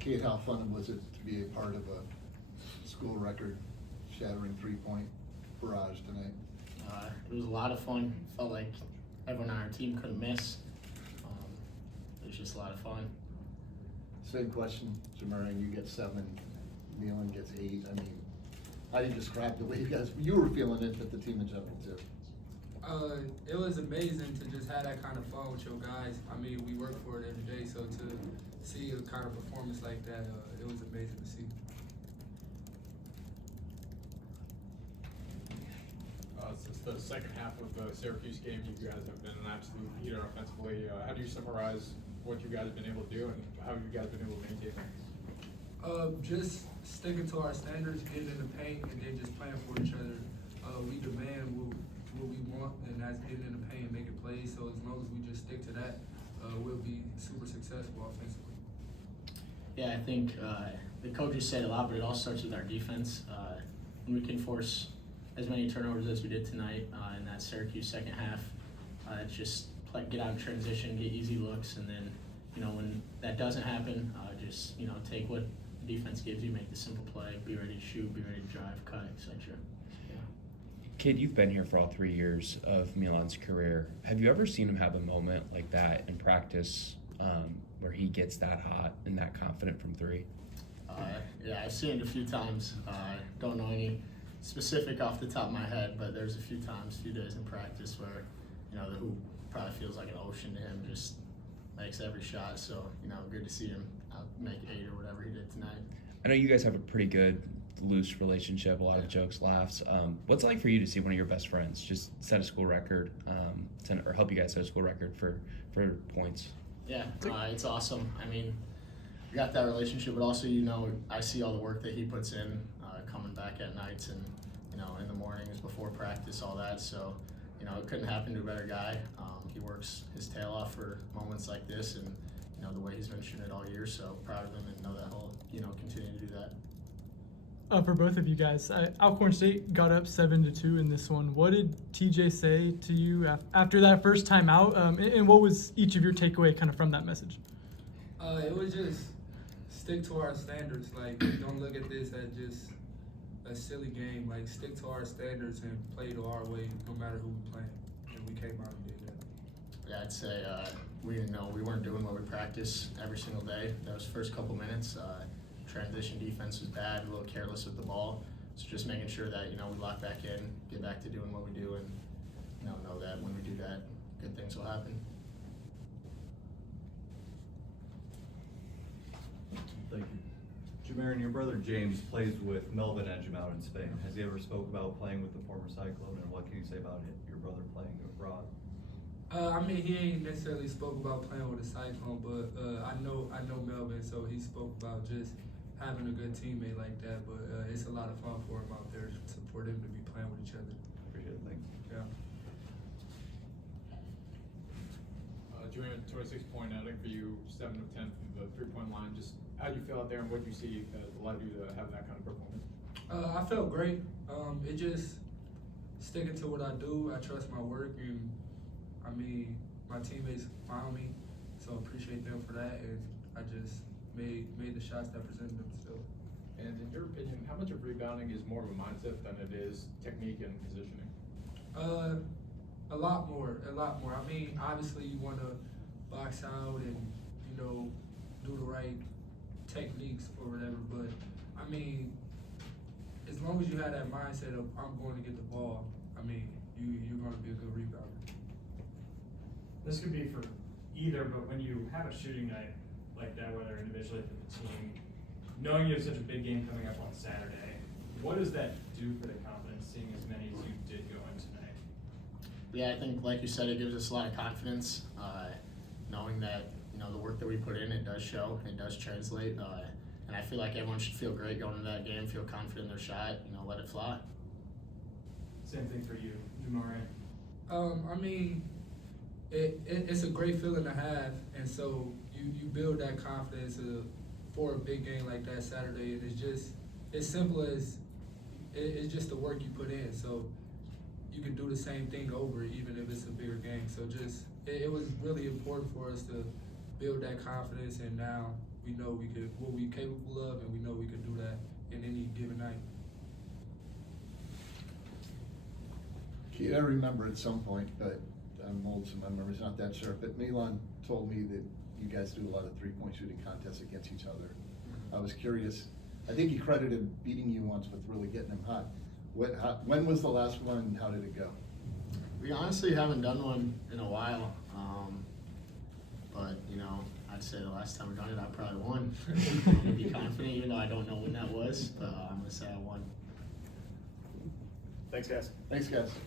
Cade, how fun was it to be a part of a school record shattering 3-point barrage tonight? It was a lot of fun. Felt like everyone on our team couldn't miss. It was just a lot of fun. Same question, Jamarion. You get 7, Nealon gets 8. I mean, how do you describe the way you were feeling it, but the team in general too? It was amazing to just have that kind of fun with your guys. I mean, we work for it every day, so to see a kind of performance like that, it was amazing to see. Since the second half of the Syracuse game, you guys have been an absolute leader offensively. How do you summarize what you guys have been able to do and how you guys have been able to maintain that? Just sticking to our standards, getting in the paint, and then just playing for each other. We demand what we want, and that's getting in the paint and making plays. So as long as we just stick to that, we'll be super successful offensively. Yeah, I think the coaches said a lot, but it all starts with our defense. When we can force as many turnovers as we did tonight in that Syracuse second half, just get out in transition, get easy looks, and then when that doesn't happen, just take what defense gives you, make the simple play, be ready to shoot, be ready to drive, cut, etc. Cade, you've been here for all 3 years of Milan's career. Have you ever seen him have a moment like that in practice where he gets that hot and that confident from 3? Yeah, I've seen it a few times. Don't know any specific off the top of my head, but there's a few times, a few days in practice where the hoop probably feels like an ocean to him, just makes every shot. So good to see him make 8 or whatever he did tonight. I know you guys have a pretty good loose relationship, a lot of jokes, laughs. What's it like for you to see one of your best friends just set a school record, or help you guys set a school record for points? Yeah, it's awesome. I mean, we got that relationship, but also I see all the work that he puts in, coming back at nights and in the mornings before practice, all that. So it couldn't happen to a better guy. He works his tail off for moments like this, and the way he's been shooting it all year. So proud of him, and know that he'll continue to do that. For both of you guys, Alcorn State got up 7-2 in this one. What did TJ say to you after that first time out, and what was each of your takeaway kind of from that message? It was just stick to our standards. Like, don't look at this as just a silly game. Like, stick to our standards and play to our way, no matter who we play. And we came out and did that. Yeah, I'd say we didn't know we weren't doing what we practice every single day. Those first couple minutes. Transition defense was bad, a little careless with the ball. So just making sure that we lock back in, get back to doing what we do, and know that when we do that, good things will happen. Thank you. Jamarion, your brother James plays with Melvin Edgem out in Spain. Has he ever spoke about playing with the former Cyclone, and what can you say about your brother playing abroad? I mean, he ain't necessarily spoke about playing with a Cyclone, but I know Melvin, so he spoke about just having a good teammate like that. But it's a lot of fun for him out there for them to be playing with each other. Appreciate it. Thanks. Yeah. Jamarion, 26-point outing for you, 7 of 10 from the 3-point line. Just how do you feel out there, and what do you see that allowed you to have that kind of performance? I felt great. It just sticking to what I do. I trust my work, and I mean, my teammates found me, so appreciate them for that. And I just made the shots that presented themselves. And in your opinion, how much of rebounding is more of a mindset than it is technique and positioning? A lot more. I mean, obviously you want to box out and do the right techniques or whatever. But I mean, as long as you have that mindset of I'm going to get the ball, I mean, you're going to be a good rebounder. This could be for either, but when you have a shooting night like that, whether individually for the team, knowing you have such a big game coming up on Saturday, what does that do for the confidence, seeing as many as you did go in tonight? Yeah, I think, like you said, it gives us a lot of confidence, knowing that the work that we put in, it does show, it does translate, and I feel like everyone should feel great going into that game, feel confident in their shot, let it fly. Same thing for you, Jamarion. I mean, it's a great feeling to have, and so you build that confidence for a big game like that Saturday, and it's just as simple as it's just the work you put in. So you can do the same thing over, even if it's a bigger game. So just it was really important for us to build that confidence, and now we know we could, what we capable of, and we know we could do that in any given night. Cade, I remember at some point, but I'm old, so my memory's not that sharp, but Milan told me that you guys do a lot of three-point shooting contests against each other. I was curious, I think he credited beating you once with really getting him hot. When was the last one, and how did it go? We honestly haven't done one in a while, but you know, I'd say the last time we done it, I probably won. I'm gonna be confident, even though I don't know when that was, but I'm gonna say I won. Thanks, guys. Thanks, guys.